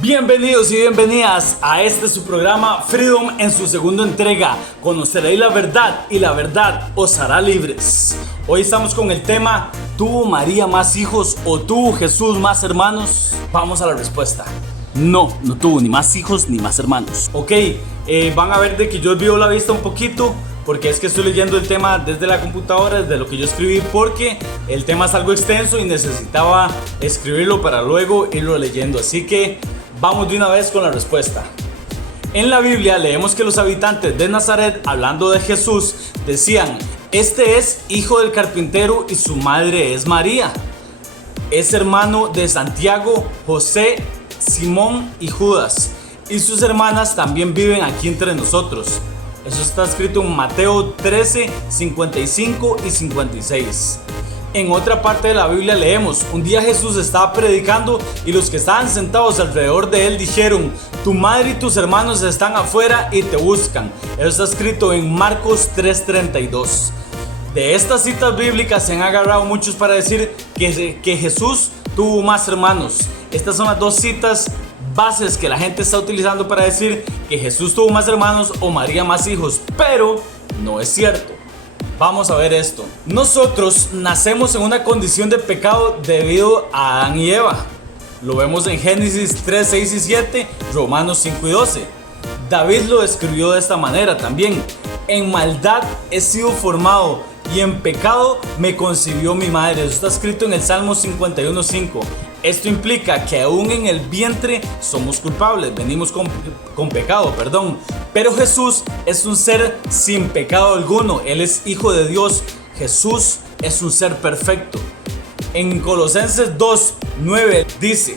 Bienvenidos y bienvenidas a su programa Freedom en su segunda entrega. Conoceréis la verdad y la verdad os hará libres. Hoy estamos con el tema: ¿tuvo María más hijos o tuvo Jesús más hermanos? Vamos a la respuesta. No tuvo ni más hijos ni más hermanos. Ok, van a ver de que yo olvido la vista un poquito, porque es que estoy leyendo el tema desde la computadora, desde lo que yo escribí, porque el tema es algo extenso y necesitaba escribirlo para luego irlo leyendo. Así que vamos de una vez con la respuesta. En la Biblia leemos que los habitantes de Nazaret, hablando de Jesús, decían: este es hijo del carpintero y su madre es María. Es hermano de Santiago, José, Simón y Judas. Y sus hermanas también viven aquí entre nosotros. Eso está escrito en Mateo 13, 55 y 56. En otra parte de la Biblia leemos: un día Jesús estaba predicando y los que estaban sentados alrededor de él dijeron: tu madre y tus hermanos están afuera y te buscan. Eso está escrito en Marcos 3:32. De estas citas bíblicas se han agarrado muchos para decir que Jesús tuvo más hermanos. Estas son las dos citas bases que la gente está utilizando para decir que Jesús tuvo más hermanos o María más hijos, pero no es cierto. Vamos a ver esto. Nosotros nacemos en una condición de pecado debido a Adán y Eva. Lo vemos en Génesis 3, 6 y 7, Romanos 5 y 12. David lo describió de esta manera también: en maldad he sido formado y en pecado me concibió mi madre. Eso está escrito en el Salmo 51, 5. Esto implica que aún en el vientre somos culpables, venimos con pecado, Pero Jesús es un ser sin pecado alguno. Él es hijo de Dios. Jesús es un ser perfecto. En Colosenses 2, 9 dice: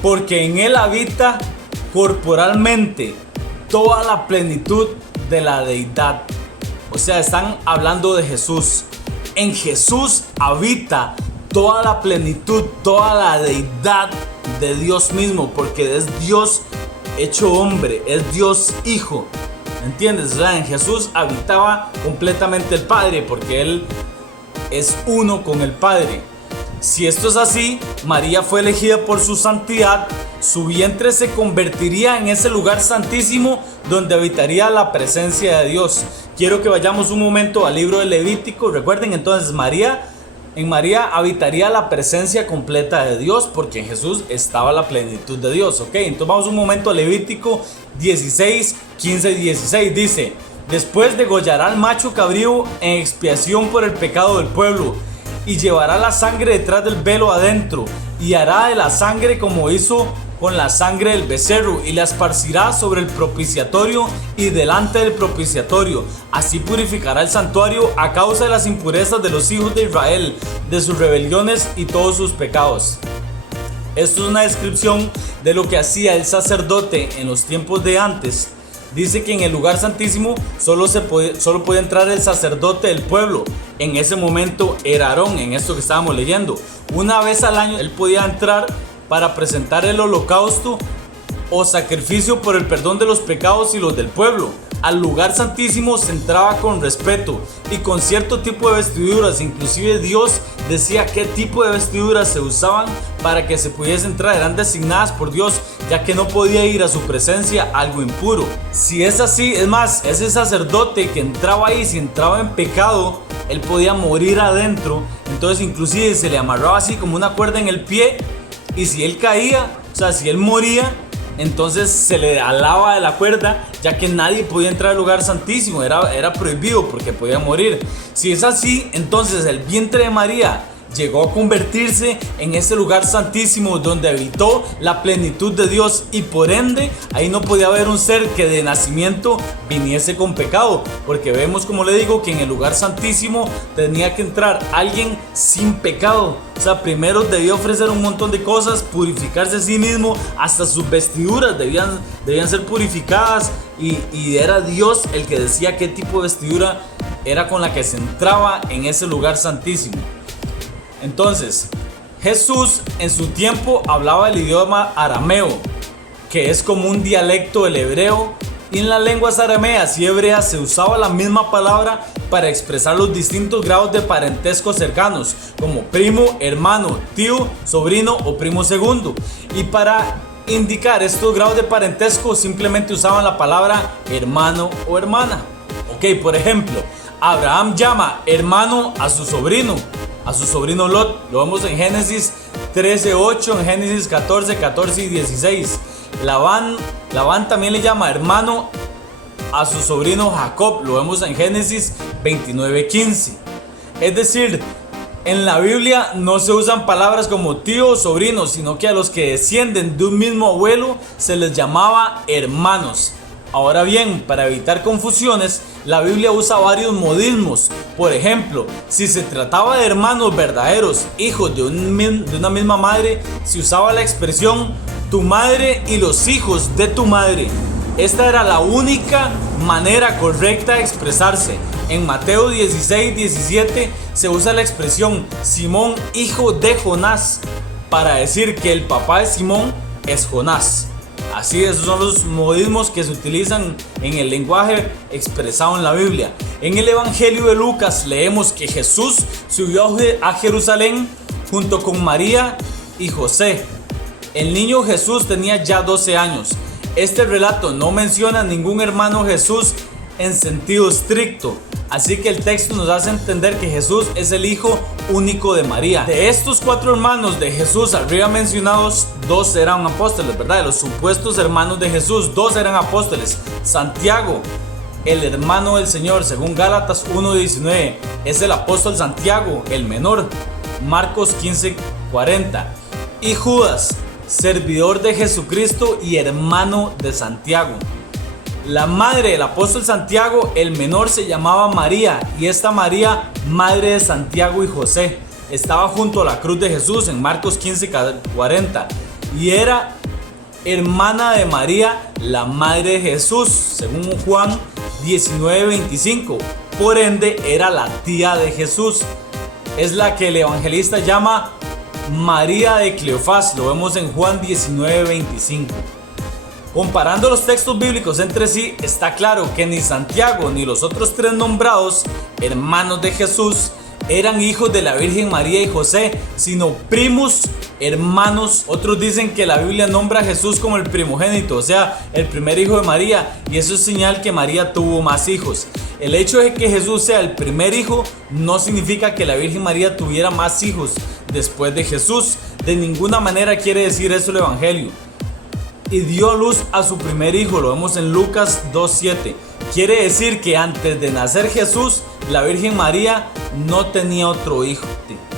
porque en él habita corporalmente toda la plenitud de la deidad. O sea, están hablando de Jesús. En Jesús habita toda la plenitud, toda la deidad de Dios mismo, porque es Dios hecho hombre, es Dios hijo. ¿Entiendes? O sea, en Jesús habitaba completamente el Padre, porque Él es uno con el Padre. Si esto es así, María fue elegida por su santidad. Su vientre se convertiría en ese lugar santísimo donde habitaría la presencia de Dios. Quiero que vayamos un momento al libro de Levítico. Recuerden entonces, en María habitaría la presencia completa de Dios, porque en Jesús estaba la plenitud de Dios. Ok, entonces vamos un momento a Levítico 16, 15 y 16. Dice: después degollará al macho cabrío en expiación por el pecado del pueblo, y llevará la sangre detrás del velo adentro, y hará de la sangre como hizo con la sangre del becerro, y la esparcirá sobre el propiciatorio y delante del propiciatorio. Así purificará el santuario a causa de las impurezas de los hijos de Israel, de sus rebeliones y todos sus pecados. Esto es una descripción de lo que hacía el sacerdote en los tiempos de antes. Dice que en el lugar santísimo solo podía entrar el sacerdote del pueblo. En ese momento era Aarón, en esto que estábamos leyendo. Una vez al año él podía entrar para presentar el holocausto o sacrificio por el perdón de los pecados y los del pueblo. Al lugar santísimo se entraba con respeto y con cierto tipo de vestiduras. Inclusive Dios decía qué tipo de vestiduras se usaban para que se pudiese entrar. Eran designadas por Dios, ya que no podía ir a su presencia algo impuro. Si es así, es más, ese sacerdote que entraba ahí, si entraba en pecado, él podía morir adentro. Entonces inclusive se le amarraba así como una cuerda en el pie, y si él caía, o sea, si él moría, entonces se le alaba de la cuerda, ya que nadie podía entrar al lugar santísimo. Era prohibido porque podía morir. Si es así, entonces el vientre de María llegó a convertirse en ese lugar santísimo donde habitó la plenitud de Dios, y por ende ahí no podía haber un ser que de nacimiento viniese con pecado, porque vemos, como le digo, que en el lugar santísimo tenía que entrar alguien sin pecado. O sea, primero debía ofrecer un montón de cosas, purificarse a sí mismo, hasta sus vestiduras debían ser purificadas, y era Dios el que decía qué tipo de vestidura era con la que se entraba en ese lugar santísimo. Entonces, Jesús en su tiempo hablaba el idioma arameo, que es como un dialecto del hebreo, y en las lenguas arameas y hebreas se usaba la misma palabra para expresar los distintos grados de parentesco cercanos, como primo, hermano, tío, sobrino o primo segundo. Y para indicar estos grados de parentesco simplemente usaban la palabra hermano o hermana. Ok, por ejemplo, Abraham llama hermano a su sobrino Lot. Lo vemos en Génesis 13:8, en Génesis 14 y 16. Labán también le llama hermano a su sobrino Jacob. Lo vemos en Génesis 29:15. Es decir, en la Biblia no se usan palabras como tío o sobrino, sino que a los que descienden de un mismo abuelo se les llamaba hermanos. Ahora bien, para evitar confusiones, la Biblia usa varios modismos. Por ejemplo, si se trataba de hermanos verdaderos, hijos de una misma madre, se usaba la expresión tu madre y los hijos de tu madre. Esta era la única manera correcta de expresarse. En Mateo 16:17 se usa la expresión Simón, hijo de Jonás, para decir que el papá de Simón es Jonás. Así, esos son los modismos que se utilizan en el lenguaje expresado en la Biblia. En el Evangelio de Lucas leemos que Jesús subió a Jerusalén junto con María y José. El niño Jesús tenía ya 12 años. Este relato no menciona ningún hermano Jesús en sentido estricto, así que el texto nos hace entender que Jesús es el hijo único de María. De estos 4 hermanos de Jesús arriba mencionados, 2 eran apóstoles, ¿verdad? De los supuestos hermanos de Jesús, 2 eran apóstoles. Santiago, el hermano del Señor, según Gálatas 1:19, es el apóstol Santiago, el menor. Marcos 15:40. Y Judas, servidor de Jesucristo y hermano de Santiago. La madre del apóstol Santiago, el menor, se llamaba María, y esta María, madre de Santiago y José, estaba junto a la cruz de Jesús en Marcos 15:40 y era hermana de María, la madre de Jesús, según Juan 19:25. Por ende, era la tía de Jesús. Es la que el evangelista llama María de Cleofás. Lo vemos en Juan 19:25. Comparando los textos bíblicos entre sí, está claro que ni Santiago ni los otros 3 nombrados hermanos de Jesús eran hijos de la Virgen María y José, sino primos hermanos. Otros dicen que la Biblia nombra a Jesús como el primogénito, o sea, el primer hijo de María, y eso es señal que María tuvo más hijos. El hecho de que Jesús sea el primer hijo no significa que la Virgen María tuviera más hijos después de Jesús. De ninguna manera quiere decir eso el Evangelio. Y dio a luz a su primer hijo, lo vemos en Lucas 2:7. Quiere decir que antes de nacer Jesús, la Virgen María no tenía otro hijo.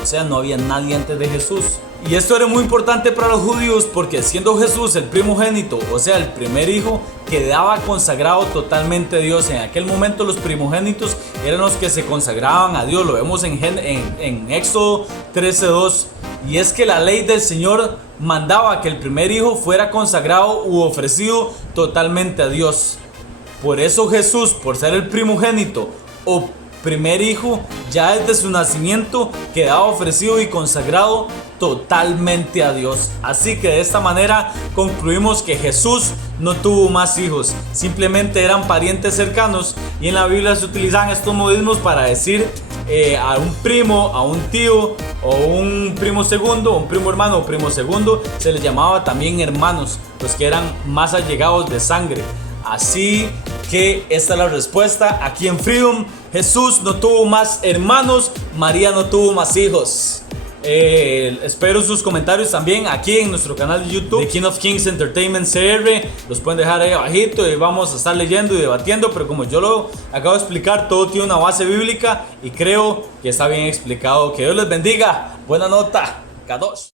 O sea, no había nadie antes de Jesús. Y esto era muy importante para los judíos porque siendo Jesús el primogénito, o sea, el primer hijo, quedaba consagrado totalmente a Dios. En aquel momento los primogénitos eran los que se consagraban a Dios. Lo vemos en Éxodo 13:2. Y es que la ley del Señor mandaba que el primer hijo fuera consagrado u ofrecido totalmente a Dios. Por eso Jesús, por ser el primogénito o primer hijo, ya desde su nacimiento quedaba ofrecido y consagrado totalmente a Dios. Así que de esta manera concluimos que Jesús no tuvo más hijos, simplemente eran parientes cercanos, y en la Biblia se utilizan estos modismos para decir a un primo, a un tío o un primo segundo, un primo hermano o primo segundo, se les llamaba también hermanos, los que eran más allegados de sangre. Así que esta es la respuesta aquí en Freedom. Jesús no tuvo más hermanos, María no tuvo más hijos. Espero sus comentarios también aquí en nuestro canal de YouTube, The King of Kings Entertainment CR. Los pueden dejar ahí abajito y vamos a estar leyendo y debatiendo. Pero como yo lo acabo de explicar, todo tiene una base bíblica y creo que está bien explicado. Que Dios les bendiga. Buena nota. Kadosh.